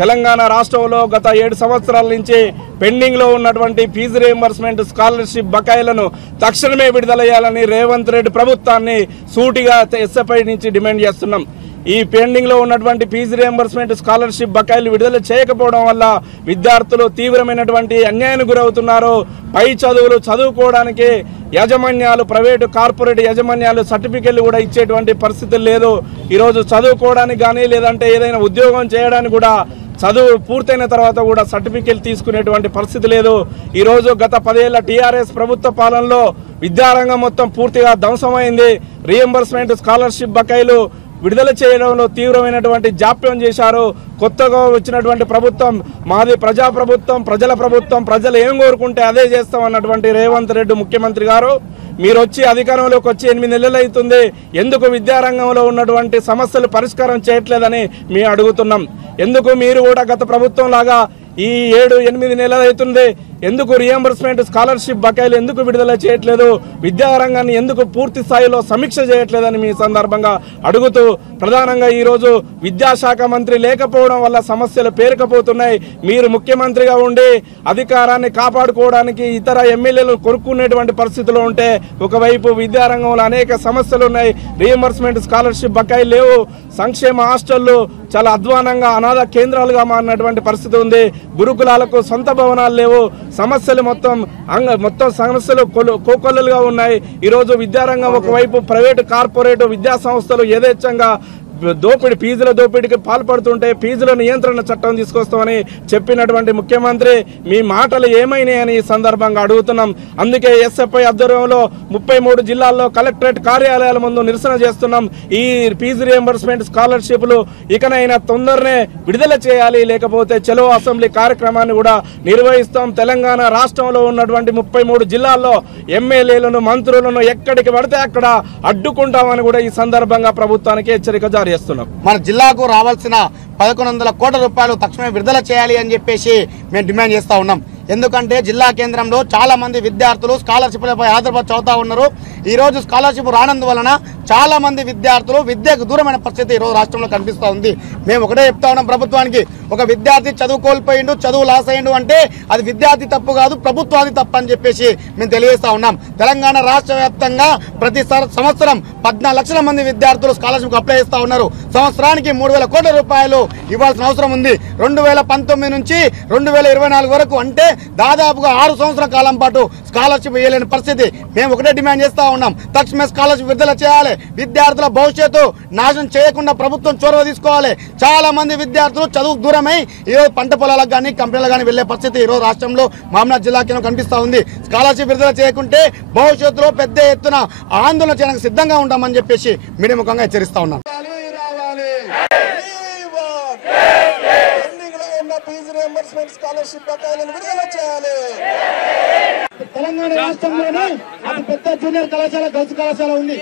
తెలంగాణ రాష్ట్రంలో గత 7 సంవత్సరాల నుంచి పెండింగ్లో ఉన్నటువంటి ఫీజు రీయింబర్స్మెంట్ స్కాలర్షిప్ బకాయిలను తక్షణమే విడుదలయ్యాలని రేవంత్ రెడ్డి ప్రభుత్వాన్ని సూటిగా ఎస్ఎఫ్ఐ నుంచి డిమాండ్ చేస్తున్నాం. ఈ పెండింగ్లో ఉన్నటువంటి ఫీజు రీయింబర్స్మెంట్ స్కాలర్షిప్ బకాయిలు విడుదల చేయకపోవడం వల్ల విద్యార్థులు తీవ్రమైనటువంటి అన్యాయానికి గురవుతున్నారు. పై చదువులు చదువుకోవడానికి యాజమాన్యాలు, ప్రైవేటు కార్పొరేట్ యాజమాన్యాలు సర్టిఫికెట్లు కూడా ఇచ్చేటువంటి పరిస్థితులు లేదు. ఈరోజు చదువుకోవడానికి కానీ లేదంటే ఏదైనా ఉద్యోగం చేయడానికి కూడా చదువు పూర్తయిన తర్వాత కూడా సర్టిఫికెట్ తీసుకునేటువంటి పరిస్థితి లేదు. ఈరోజు గత 10 ఏళ్ల టీఆర్ఎస్ ప్రభుత్వ పాలనలో విద్యారంగం మొత్తం పూర్తిగా ధ్వంసమైంది. రీయింబర్స్మెంట్ స్కాలర్షిప్ బకాయిలు విడుదల చేయడంలో తీవ్రమైనటువంటి జాప్యం చేశారు. కొత్తగా వచ్చినటువంటి ప్రభుత్వం మాది ప్రజా ప్రభుత్వం, ప్రజల ప్రభుత్వం, ప్రజలు ఏం కోరుకుంటే అదే చేస్తామన్నటువంటి రేవంత్ రెడ్డి ముఖ్యమంత్రి గారు మీరు వచ్చి అధికారంలోకి వచ్చి 8 నెలలు అవుతుంది. ఎందుకు విద్యారంగంలో ఉన్నటువంటి సమస్యలు పరిష్కారం చేయట్లేదని మేము అడుగుతున్నాం. ఎందుకు మీరు కూడా గత ప్రభుత్వం లాగా ఈ 7-8 నెలలు అవుతుంది ఎందుకు రీయింబర్స్మెంట్ స్కాలర్షిప్ బకాయిలు ఎందుకు విడుదల చేయట్లేదు, విద్యారంగాన్ని ఎందుకు పూర్తి స్థాయిలో సమీక్ష చేయట్లేదని మీ సందర్భంగా అడుగుతూ ప్రధానంగా ఈరోజు విద్యాశాఖ మంత్రి లేకపోవడం వల్ల సమస్యలు పేరుకపోతున్నాయి. మీరు ముఖ్యమంత్రిగా ఉండి అధికారాన్ని కాపాడుకోవడానికి ఇతర ఎమ్మెల్యేలు కొనుక్కునేటువంటి పరిస్థితులు ఉంటే ఒకవైపు విద్యారంగంలో అనేక సమస్యలు ఉన్నాయి. రీయింబర్స్మెంట్ స్కాలర్షిప్ బకాయిలు లేవు. సంక్షేమ హాస్టళ్లు చాలా అధ్వానంగా అనాథ కేంద్రాలుగా మారినటువంటి పరిస్థితి ఉంది. గురుకులాలకు సొంత భవనాలు లేవు. సమస్యలు మొత్తం సమస్యలు కోకొల్లలుగా ఉన్నాయి. ఈరోజు విద్యారంగం ఒకవైపు ప్రైవేటు కార్పొరేట్ విద్యా సంస్థలు యథేచ్ఛంగా ఫీజుల దోపిడీకి పాల్పడుతుంటే ఫీజుల నియంత్రణ చట్టం తీసుకొస్తామని చెప్పినటువంటి ముఖ్యమంత్రి మీ మాటలు ఏమైనాయని ఈ సందర్భంగా అడుగుతున్నాం. అందుకే ఎస్ఎఫ్ఐ ఆధ్వర్యంలో 33 జిల్లాల్లో కలెక్టరేట్ కార్యాలయాల ముందు నిరసన చేస్తున్నాం. ఈ ఫీజు రీయింబర్స్మెంట్ స్కాలర్షిప్లు ఇకనైనా తొందరనే విడుదల చేయాలి, లేకపోతే చలో అసెంబ్లీ కార్యక్రమాన్ని కూడా నిర్వహిస్తాం. తెలంగాణ రాష్ట్రంలో ఉన్నటువంటి 33 జిల్లాల్లో ఎమ్మెల్యేలను, మంత్రులను ఎక్కడికి పడితే అక్కడ అడ్డుకుంటామని కూడా ఈ సందర్భంగా ప్రభుత్వానికి హెచ్చరిక జారీ చేస్తున్నాం. మన జిల్లాకు రావాల్సిన 1100 కోట్ల రూపాయలు తక్షణమే విడుదల చేయాలి అని చెప్పేసి మేము డిమాండ్ చేస్తా ఉన్నాం. ఎందుకంటే జిల్లా కేంద్రంలో చాలా మంది విద్యార్థులు స్కాలర్షిప్లపై ఆధారపడి చదువుతా ఉన్నారు. ఈ రోజు స్కాలర్షిప్ రానందువలన చాలా మంది విద్యార్థులు విద్యకు దూరమైన పరిస్థితి ఈరోజు రాష్ట్రంలో కనిపిస్తూ ఉంది. మేము ఒకటే చెప్తా ఉన్నాం ప్రభుత్వానికి, ఒక విద్యార్థి చదువు కోల్పోయిండు, చదువు లాస్ అయ్యిండు అంటే అది విద్యార్థి తప్పు కాదు, ప్రభుత్వాది తప్పు అని చెప్పేసి మేము తెలియజేస్తా ఉన్నాం. తెలంగాణ రాష్ట్ర వ్యాప్తంగా ప్రతి సంవత్సరం 14 లక్షల మంది విద్యార్థులు స్కాలర్షిప్ అప్లై చేస్తా ఉన్నారు. సంవత్సరానికి 3000 కోట్ల రూపాయలు ఇవ్వాల్సిన అవసరం ఉంది. 2019 నుంచి 2024 వరకు అంటే దాదాపుగా 6 సంవత్సరాల కాలం పాటు స్కాలర్షిప్ ఇవ్వలేని పరిస్థితి. మేము ఒకటే డిమాండ్ చేస్తా ఉన్నాం, తక్షణమే స్కాలర్షిప్ విడుదల చేయాలి. విద్యార్థుల భవిష్యత్తు నాశనం చేయకుండా ప్రభుత్వం చొరవ తీసుకోవాలి. చాలా మంది విద్యార్థులు చదువు దూరమై ఈరోజు పంట పొలాలకు కానీ కంపెనీలకు కానీ వెళ్లే పరిస్థితి ఈరోజు రాష్ట్రంలో మహబూబ్నగర్ జిల్లా కేంద్రం కనిపిస్తా ఉంది. స్కాలర్షిప్ విడుదల చేయకుంటే భవిష్యత్తులో పెద్ద ఎత్తున ఆందోళన చేయడానికి సిద్ధంగా ఉంటామని చెప్పేసి మీడియా ముఖంగా హెచ్చరిస్తా ఉన్నాం. తెలంగాణ రాష్ట్రంలోనే అతి పెద్ద జూనియర్ కళాశాల గర్ల్స్ కళాశాల ఉంది.